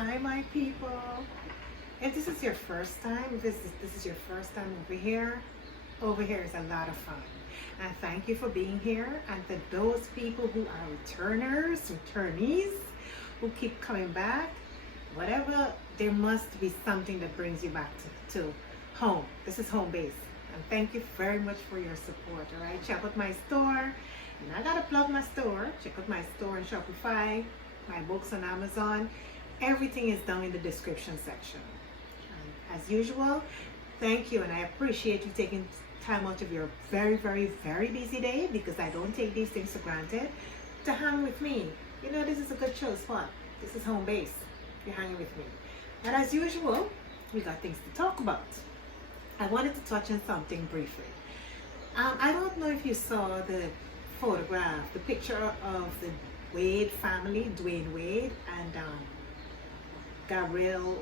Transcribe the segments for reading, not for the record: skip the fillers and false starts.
Hi, my people. If this is your first time, if this is your first time over here is a lot of fun. And thank you for being here. And to those people who are returnees, who keep coming back, whatever, there must be something that brings you back to home. This is home base. And thank you very much for your support. All right, check out my store. And I gotta plug my store. Check out my store on Shopify, my books on Amazon. Everything is down in the description section. As usual, thank you, and I appreciate you taking time out of your very, very, very busy day, because I don't take these things for granted, to hang with me. You know, this is a good show spot. This is home base. You're hanging with me. And as usual, we got things to talk about. I wanted to touch on something briefly. I don't know if you saw the photograph, the picture of the Wade family, Dwayne Wade and Gabrielle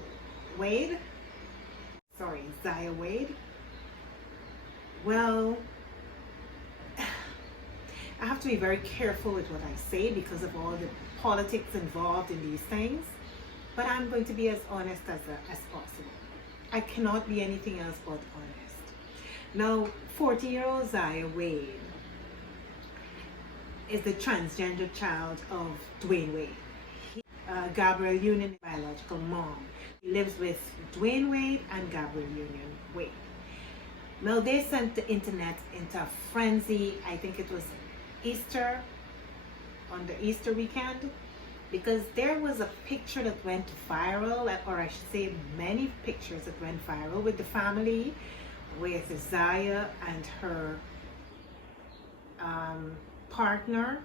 Wade. Sorry, Zaya Wade. Well, I have to be very careful with what I say because of all the politics involved in these things, but I'm going to be as honest as possible. I cannot be anything else but honest. Now, 40-year-old Zaya Wade is the transgender child of Dwayne Wade. Gabrielle Union, biological mom. He lives with Dwayne Wade and Gabrielle Union Wade. Now, they sent the internet into a frenzy. I think it was Easter, on the Easter weekend, because there was a picture that went viral, or I should say many pictures that went viral with the family, with Zaya and her partner.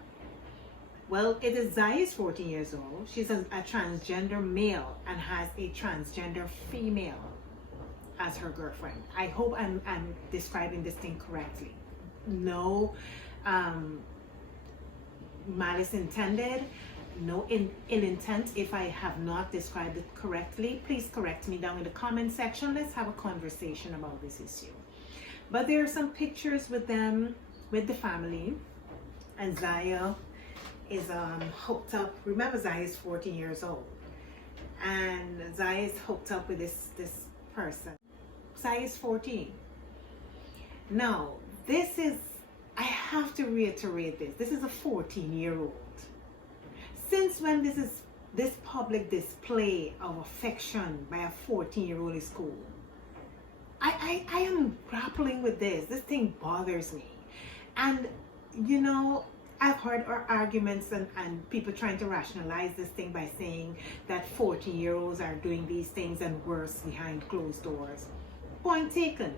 Well, it is Zaya's 14 years old. She's a transgender male and has a transgender female as her girlfriend. I hope I'm describing this thing correctly. No malice intended, no ill intent. If I have not described it correctly, please correct me down in the comment section. Let's have a conversation about this issue. But there are some pictures with them, with the family, and Zaya is hooked up. Remember, Zaya is 14 years old, and Zaya is hooked up with this person. Zaya is 14. Now, this is, I have to reiterate this is a 14-year-old. Since when this public display of affection by a 14-year-old is cool? I am grappling with this. This thing bothers me. And you know, I've heard arguments and people trying to rationalize this thing by saying that 14-year-olds are doing these things and worse behind closed doors. Point taken.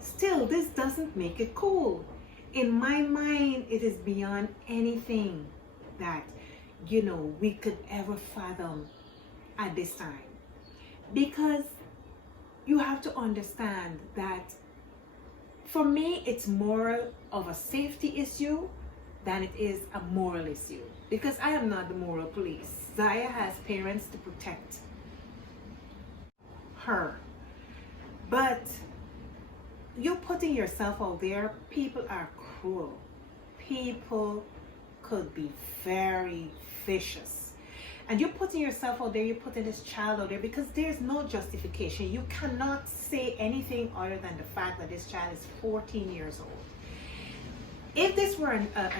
Still, this doesn't make it cool. In my mind, it is beyond anything that, you know, we could ever fathom at this time. Because you have to understand that for me, it's more of a safety issue than it is a moral issue, because I am not the moral police. Zaya has parents to protect her, but you're putting yourself out there. People are cruel. People could be very vicious, and you're putting yourself out there. You're putting this child out there because there's no justification. You cannot say anything other than the fact that this child is 14 years old. If this were a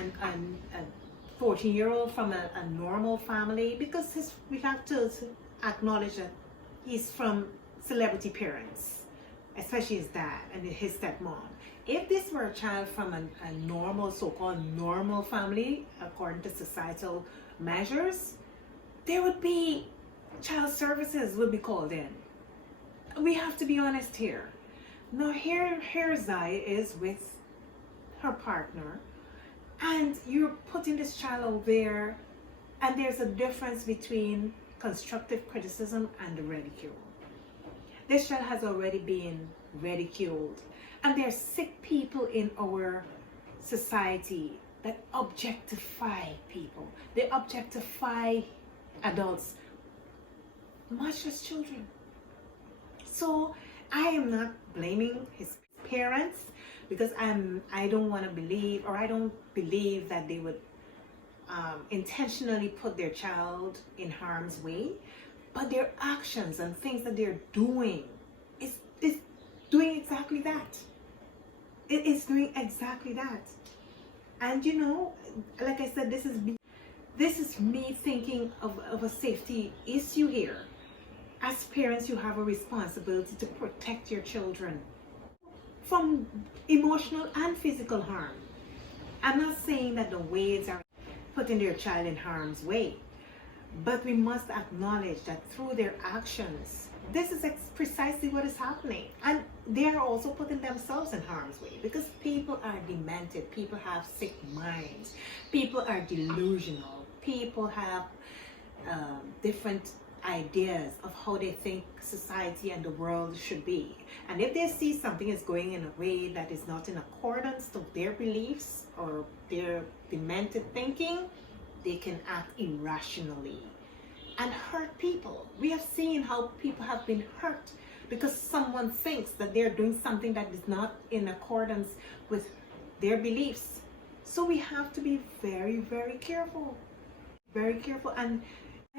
14-year-old from a normal family, because we have to acknowledge that he's from celebrity parents, especially his dad and his stepmom. If this were a child from a normal, so-called normal family, according to societal measures, there would be child services would be called in. We have to be honest here. Now here Zaya is with her partner, and you're putting this child out there, and there's a difference between constructive criticism and ridicule. This child has already been ridiculed, and there are sick people in our society that objectify people. They objectify adults, much as children. So I am not blaming his parents, because I don't want to believe, or I don't believe that they would intentionally put their child in harm's way. but their actions and things that they're doing is doing exactly that. It is doing exactly that. And you know, like I said, this is me thinking of a safety issue here. As parents, you have a responsibility to protect your children from emotional and physical harm. I'm not saying that the Wades are putting their child in harm's way, but we must acknowledge that through their actions, this is precisely what is happening. And they are also putting themselves in harm's way, because people are demented, people have sick minds, people are delusional, people have different ideas of how they think society and the world should be. And if they see something is going in a way that is not in accordance to their beliefs or their demented thinking, they can act irrationally and hurt people. We have seen how people have been hurt because someone thinks that they're doing something that is not in accordance with their beliefs. So we have to be very, very careful. Very careful. And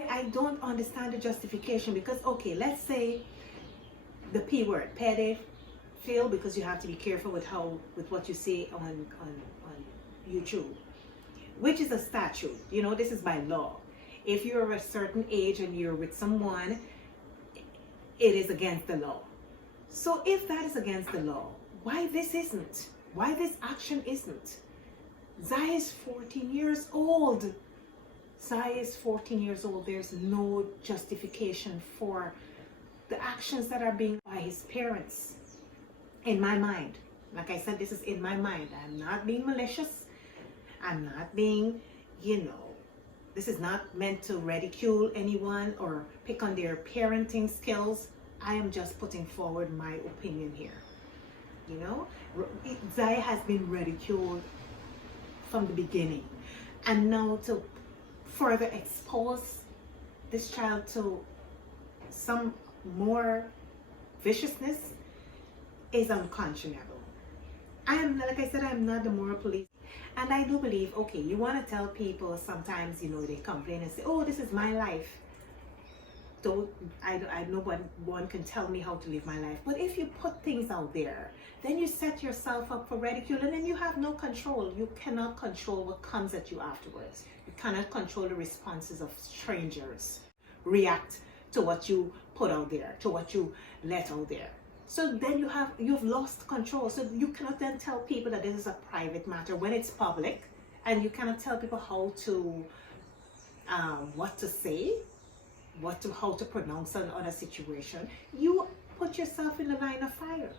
I don't understand the justification, because okay, let's say the P word, pedophile, because you have to be careful with what you say on YouTube, which is a statute. You know, this is by law. If you're a certain age and you're with someone, it is against the law. So if that is against the law, why this isn't? Why this action isn't? Zaya is 14 years old. Zaya is 14 years old. There's no justification for the actions that are being by his parents. In my mind, like I said, this is in my mind. I'm not being malicious. I'm not being, this is not meant to ridicule anyone or pick on their parenting skills. I am just putting forward my opinion here. You know, Zaya has been ridiculed from the beginning. And now to further expose this child to some more viciousness is unconscionable. Like I said, I'm not the moral police. And I do believe, okay, you want to tell people sometimes, they complain and say, oh, this is my life. I know one can tell me how to live my life. But if you put things out there, then you set yourself up for ridicule, and then you have no control. You cannot control what comes at you afterwards. You cannot control the responses of strangers. React to what you put out there, to what you let out there. So then you've lost control. So you cannot then tell people that this is a private matter when it's public, and you cannot tell people how to, what to say, how to pronounce on a situation. You put yourself in the line of fire,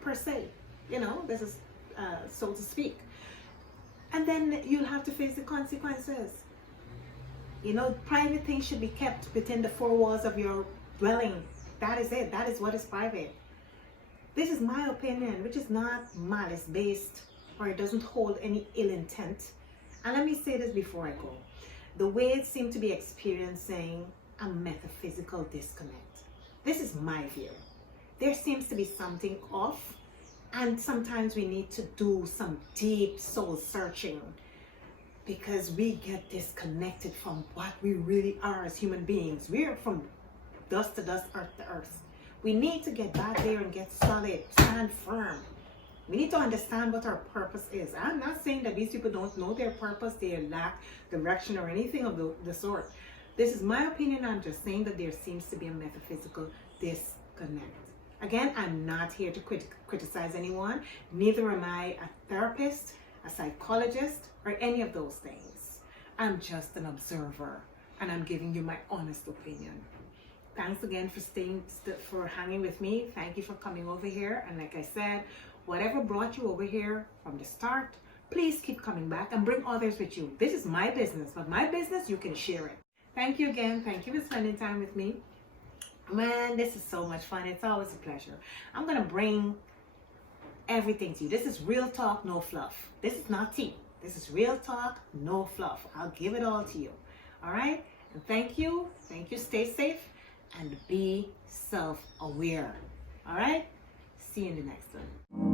per se. This is so to speak. And then you'll have to face the consequences. Private things should be kept within the four walls of your dwelling. That is it. That is what is private. This is my opinion, which is not malice based, or it doesn't hold any ill intent. And let me say this before I go. The Wades seem to be experiencing a metaphysical disconnect. This is my view. There seems to be something off, and sometimes we need to do some deep soul searching, because we get disconnected from what we really are as human beings. We're from dust to dust, earth to earth. We need to get back there and get solid, stand firm. We need to understand what our purpose is. I'm not saying that these people don't know their purpose, they lack direction or anything of the sort. This is my opinion. I'm just saying that there seems to be a metaphysical disconnect. Again, I'm not here to criticize anyone. Neither am I a therapist, a psychologist, or any of those things. I'm just an observer, and I'm giving you my honest opinion. Thanks again for hanging with me. Thank you for coming over here. And like I said, whatever brought you over here from the start, please keep coming back and bring others with you. This is my business, but my business, you can share it. Thank you again. Thank you for spending time with me. Man, this is so much fun. It's always a pleasure. I'm going to bring everything to you. This is real talk, no fluff. This is not tea. This is real talk, no fluff. I'll give it all to you. All right? And thank you. Thank you. Stay safe and be self-aware. All right? See you in the next one.